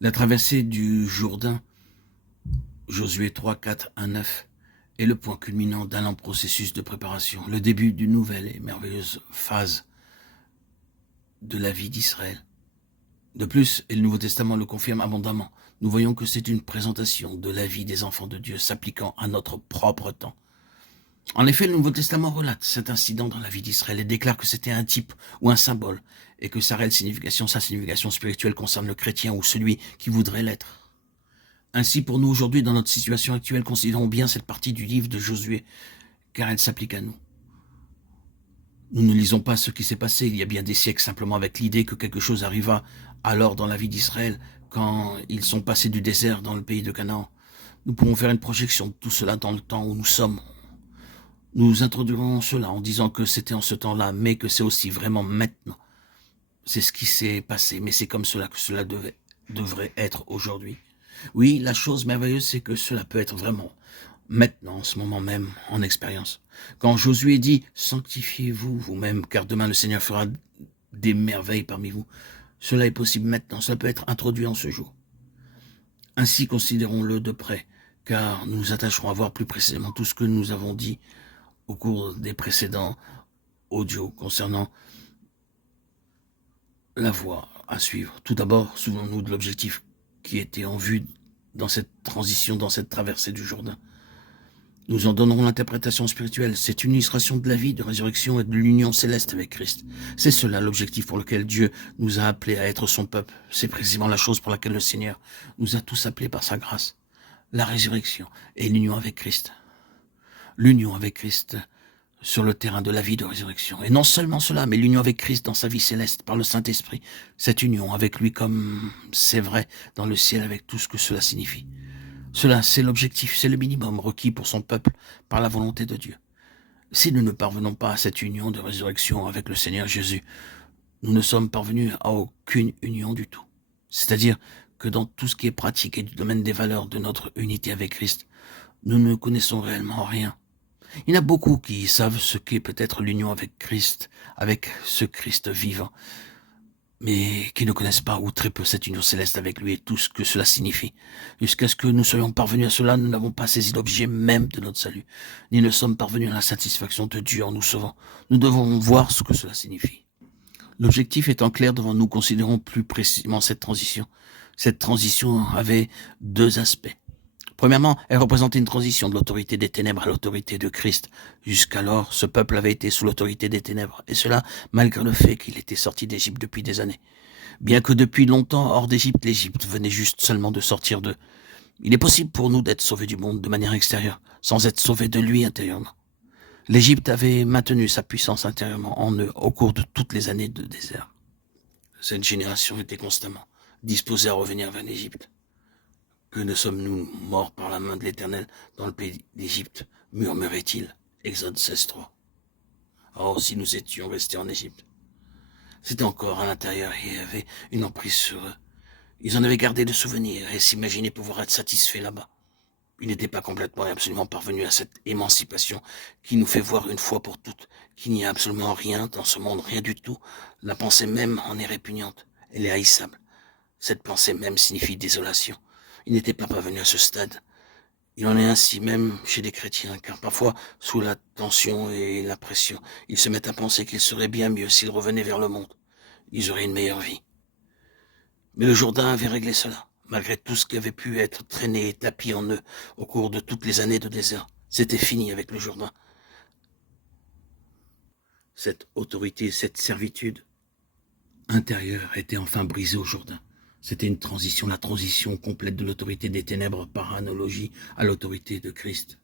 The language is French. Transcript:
La traversée du Jourdain, Josué 3, 4, 1, 9, est le point culminant d'un lent processus de préparation, le début d'une nouvelle et merveilleuse phase de la vie d'Israël. De plus, et le Nouveau Testament le confirme abondamment, nous voyons que c'est une présentation de la vie des enfants de Dieu s'appliquant à notre propre temps. En effet, le Nouveau Testament relate cet incident dans la vie d'Israël et déclare que c'était un type ou un symbole et que sa réelle signification, sa signification spirituelle concerne le chrétien ou celui qui voudrait l'être. Ainsi, pour nous aujourd'hui, dans notre situation actuelle, considérons bien cette partie du livre de Josué, car elle s'applique à nous. Nous ne lisons pas ce qui s'est passé il y a bien des siècles simplement avec l'idée que quelque chose arriva alors dans la vie d'Israël quand ils sont passés du désert dans le pays de Canaan. Nous pouvons faire une projection de tout cela dans le temps où nous sommes. Nous introduirons cela en disant que c'était en ce temps-là, mais que c'est aussi vraiment maintenant. C'est ce qui s'est passé, mais c'est comme cela que cela devrait être aujourd'hui. Oui, la chose merveilleuse, c'est que cela peut être vraiment maintenant, en ce moment même, en expérience. Quand Josué dit « Sanctifiez-vous vous-même, car demain le Seigneur fera des merveilles parmi vous », cela est possible maintenant, cela peut être introduit en ce jour. Ainsi, considérons-le de près, car nous nous attacherons à voir plus précisément tout ce que nous avons dit au cours des précédents audios concernant la voie à suivre. Tout d'abord, souvenons-nous de l'objectif qui était en vue dans cette transition, dans cette traversée du Jourdain. Nous en donnerons l'interprétation spirituelle. C'est une illustration de la vie, de résurrection et de l'union céleste avec Christ. C'est cela l'objectif pour lequel Dieu nous a appelés à être son peuple. C'est précisément la chose pour laquelle le Seigneur nous a tous appelés par sa grâce. La résurrection et l'union avec Christ. L'union avec Christ sur le terrain de la vie de résurrection. Et non seulement cela, mais l'union avec Christ dans sa vie céleste par le Saint-Esprit. Cette union avec lui comme c'est vrai dans le ciel avec tout ce que cela signifie. Cela, c'est l'objectif, c'est le minimum requis pour son peuple par la volonté de Dieu. Si nous ne parvenons pas à cette union de résurrection avec le Seigneur Jésus, nous ne sommes parvenus à aucune union du tout. C'est-à-dire que dans tout ce qui est pratique et du domaine des valeurs de notre unité avec Christ, nous ne connaissons réellement rien. Il y en a beaucoup qui savent ce qu'est peut-être l'union avec Christ, avec ce Christ vivant, mais qui ne connaissent pas ou très peu cette union céleste avec lui et tout ce que cela signifie. Jusqu'à ce que nous soyons parvenus à cela, nous n'avons pas saisi l'objet même de notre salut, ni ne sommes parvenus à la satisfaction de Dieu en nous sauvant. Nous devons voir ce que cela signifie. L'objectif étant clair devant nous, considérons plus précisément cette transition. Cette transition avait deux aspects. Premièrement, elle représentait une transition de l'autorité des ténèbres à l'autorité de Christ. Jusqu'alors, ce peuple avait été sous l'autorité des ténèbres, et cela malgré le fait qu'il était sorti d'Égypte depuis des années. Bien que depuis longtemps hors d'Égypte, l'Égypte venait juste seulement de sortir d'eux. Il est possible pour nous d'être sauvés du monde de manière extérieure, sans être sauvés de lui intérieurement. L'Égypte avait maintenu sa puissance intérieurement en eux au cours de toutes les années de désert. Cette génération était constamment disposée à revenir vers l'Égypte. Que ne sommes-nous morts par la main de l'Éternel dans le pays d'Égypte, murmurait-il. Exode 16:3. Oh, si nous étions restés en Égypte. C'était encore à l'intérieur et il y avait une emprise sur eux. Ils en avaient gardé de souvenirs et s'imaginaient pouvoir être satisfaits là-bas. Ils n'étaient pas complètement et absolument parvenus à cette émancipation qui nous fait voir une fois pour toutes qu'il n'y a absolument rien dans ce monde, rien du tout. La pensée même en est répugnante, elle est haïssable. Cette pensée même signifie désolation. Ils n'étaient pas parvenus à ce stade. Il en est ainsi même chez les chrétiens, car parfois, sous la tension et la pression, ils se mettent à penser qu'il serait bien mieux s'ils revenaient vers le monde. Ils auraient une meilleure vie. Mais le Jourdain avait réglé cela, malgré tout ce qui avait pu être traîné et tapi en eux au cours de toutes les années de désert. C'était fini avec le Jourdain. Cette autorité, cette servitude intérieure était enfin brisée au Jourdain. C'était une transition, la transition complète de l'autorité des ténèbres par analogie à l'autorité de Christ.